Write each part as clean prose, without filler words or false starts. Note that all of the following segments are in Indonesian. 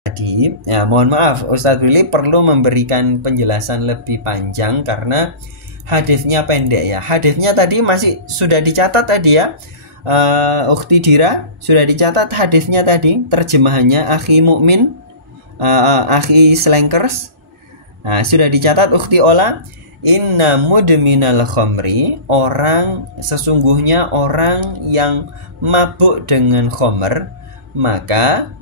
Tadi, ya mohon maaf Ustadz Willy perlu memberikan penjelasan lebih panjang karena hadisnya pendek ya. Hadisnya tadi masih sudah dicatat tadi ya. Ukhti Dira sudah dicatat hadisnya tadi, terjemahannya akhi mukmin, akhi slankers. Nah, sudah dicatat Ukhti Ola. Inna mudminal khamri, sesungguhnya orang yang mabuk dengan khamr, maka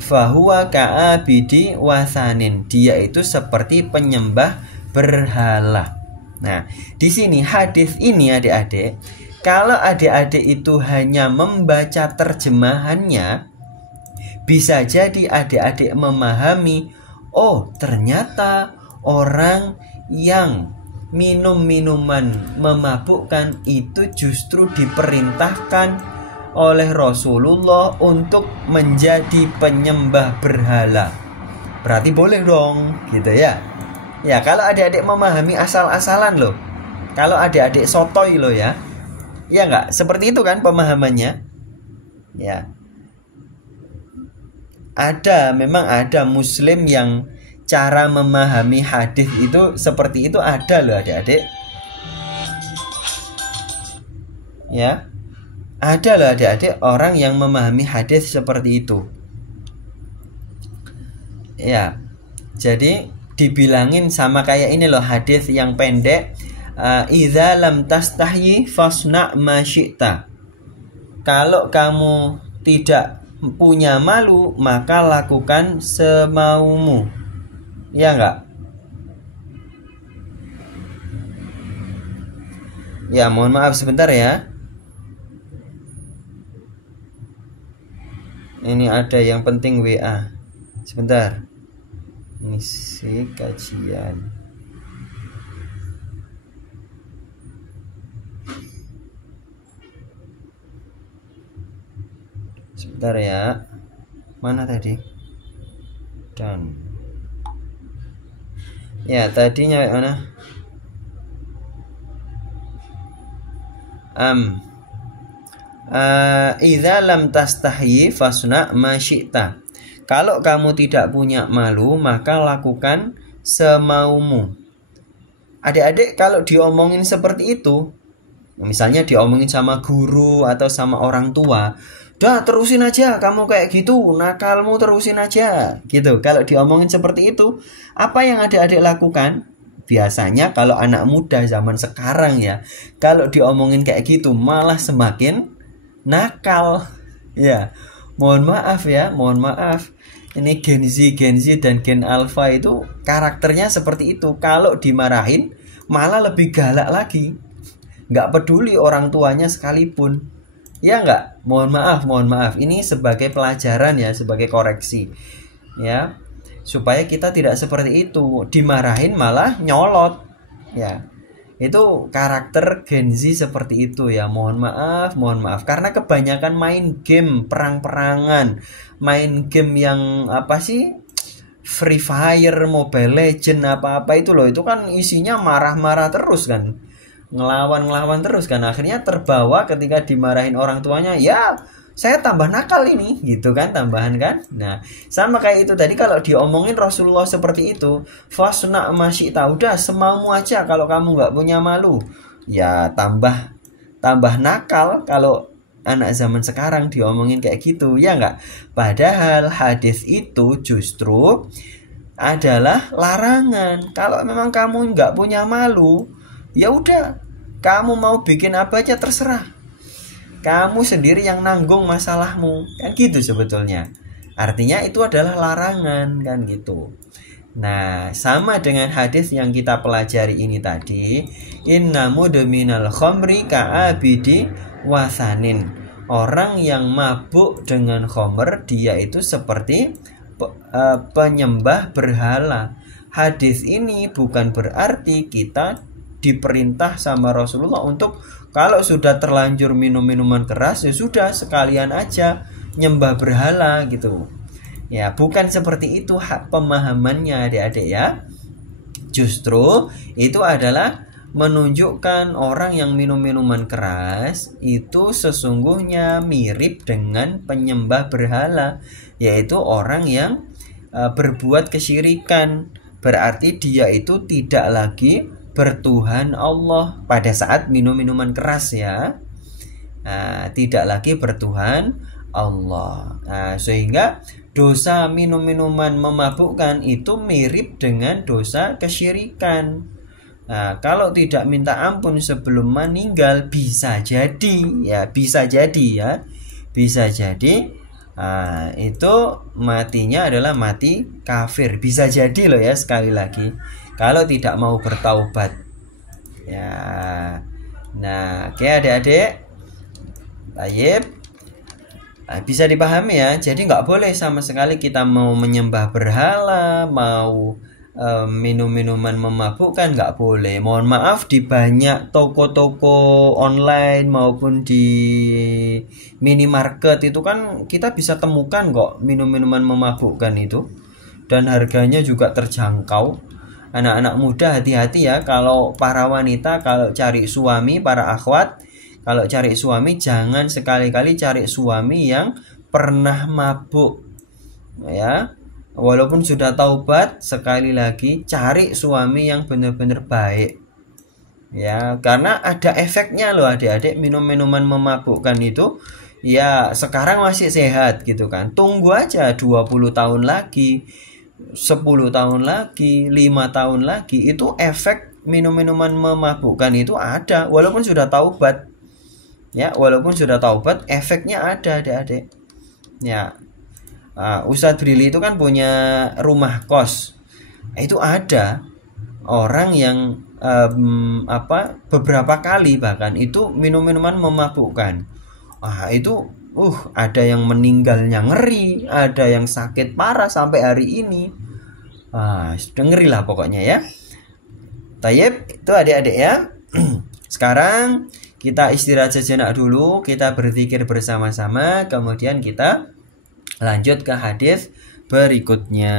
fahuwa ka'abidi wasanin, dia itu seperti penyembah berhala. Nah, di sini hadis ini adik-adik, kalau adik-adik itu hanya membaca terjemahannya, bisa jadi adik-adik memahami, oh ternyata orang yang minum minuman memabukkan itu justru diperintahkan oleh Rasulullah untuk menjadi penyembah berhala. Berarti boleh dong, gitu ya. Ya, kalau adik-adik memahami asal-asalan loh. Kalau adik-adik sotoy loh ya. Ya enggak? Seperti itu kan pemahamannya. Ya. Memang ada muslim yang cara memahami hadis itu seperti itu, ada loh adik-adik. Ya. Ada loh adik-adik orang yang memahami hadis seperti itu. Ya. Jadi dibilangin sama kayak ini loh hadis yang pendek, idza lam tastahyi fasna ma syi'ta. Kalau kamu tidak punya malu, maka lakukan semaumu. Ya enggak? Ya, mohon maaf sebentar ya. Ini ada yang penting WA. Sebentar. Misi kajian. Sebentar ya. Mana tadi? Dan ya, tadinya mana? Idza lam tastahyi fasna ma syi'ta. Kalau kamu tidak punya malu, maka lakukan semaumu. Adik-adik kalau diomongin seperti itu, misalnya diomongin sama guru atau sama orang tua, dah terusin aja kamu kayak gitu, nakalmu terusin aja gitu. Kalau diomongin seperti itu, apa yang adik-adik lakukan? Biasanya kalau anak muda zaman sekarang ya, kalau diomongin kayak gitu malah semakin nakal. Ya, mohon maaf ya, mohon maaf. Ini Gen Z dan Gen Alpha itu karakternya seperti itu. Kalau dimarahin malah lebih galak lagi. Nggak peduli orang tuanya sekalipun. Ya nggak? Mohon maaf. Ini sebagai pelajaran ya, sebagai koreksi. Ya, supaya kita tidak seperti itu. Dimarahin malah nyolot. Ya. Itu karakter Gen Z seperti itu ya. Mohon maaf. Karena kebanyakan main game perang-perangan, main game yang apa sih? Free Fire, Mobile Legend, apa-apa itu loh. Itu kan isinya marah-marah terus kan. Ngelawan terus kan. Akhirnya terbawa ketika dimarahin orang tuanya, ya saya tambah nakal ini gitu kan, tambahan kan. Nah, sama kayak itu tadi kalau diomongin Rasulullah seperti itu, fasna masyita, udah semaumu aja kalau kamu nggak punya malu. Ya tambah nakal kalau anak zaman sekarang diomongin kayak gitu, ya nggak? Padahal hadis itu justru adalah larangan. Kalau memang kamu nggak punya malu, ya udah, kamu mau bikin apa aja terserah. Kamu sendiri yang nanggung masalahmu, kan gitu sebetulnya. Artinya itu adalah larangan kan gitu. Nah, sama dengan hadis yang kita pelajari ini tadi, inna mudminal khamri ka'abidi wasanin. Orang yang mabuk dengan khamr, dia itu seperti penyembah berhala. Hadis ini bukan berarti kita diperintah sama Rasulullah untuk kalau sudah terlanjur minum minuman keras, ya sudah sekalian aja nyembah berhala gitu. Ya, bukan seperti itu pemahamannya adik-adik ya. Justru itu adalah menunjukkan orang yang minum minuman keras itu sesungguhnya mirip dengan penyembah berhala, yaitu orang yang berbuat kesyirikan. Berarti dia itu tidak lagi bertuhan Allah pada saat minum minuman keras ya. Tidak lagi bertuhan Allah. Sehingga dosa minum minuman memabukkan itu mirip dengan dosa kesyirikan. Kalau tidak minta ampun sebelum meninggal bisa jadi ya, bisa jadi itu matinya adalah mati kafir, bisa jadi loh ya, sekali lagi kalau tidak mau bertaubat ya. Nah, oke adik-adik, baik, bisa dipahami ya. Jadi nggak boleh sama sekali kita mau menyembah berhala, mau minum minuman memabukkan, nggak boleh. Mohon maaf, di banyak toko-toko online maupun di minimarket itu kan kita bisa temukan kok minum minuman memabukkan itu, dan harganya juga terjangkau. Anak-anak muda hati-hati ya, kalau para wanita kalau cari suami, para akhwat kalau cari suami jangan sekali-kali cari suami yang pernah mabuk ya. Walaupun sudah taubat, sekali lagi cari suami yang benar-benar baik ya, karena ada efeknya loh adik-adik. Minum minuman memabukkan itu ya sekarang masih sehat gitu kan, tunggu aja 20 tahun lagi, 10 tahun lagi, 5 tahun lagi, itu efek minum minuman memabukkan itu ada walaupun sudah taubat ya. Walaupun sudah taubat efeknya ada adik-adik ya. Ustadz Brili itu kan punya rumah kos. Itu ada orang yang beberapa kali bahkan itu minum minuman memabukkan. Itu ada yang meninggalnya ngeri, ada yang sakit parah sampai hari ini. Sudah ngeri lah pokoknya ya. Tayyib, itu adik-adik ya. Sekarang kita istirahat sejenak dulu, kita berzikir bersama-sama, kemudian kita lanjut ke hadis berikutnya.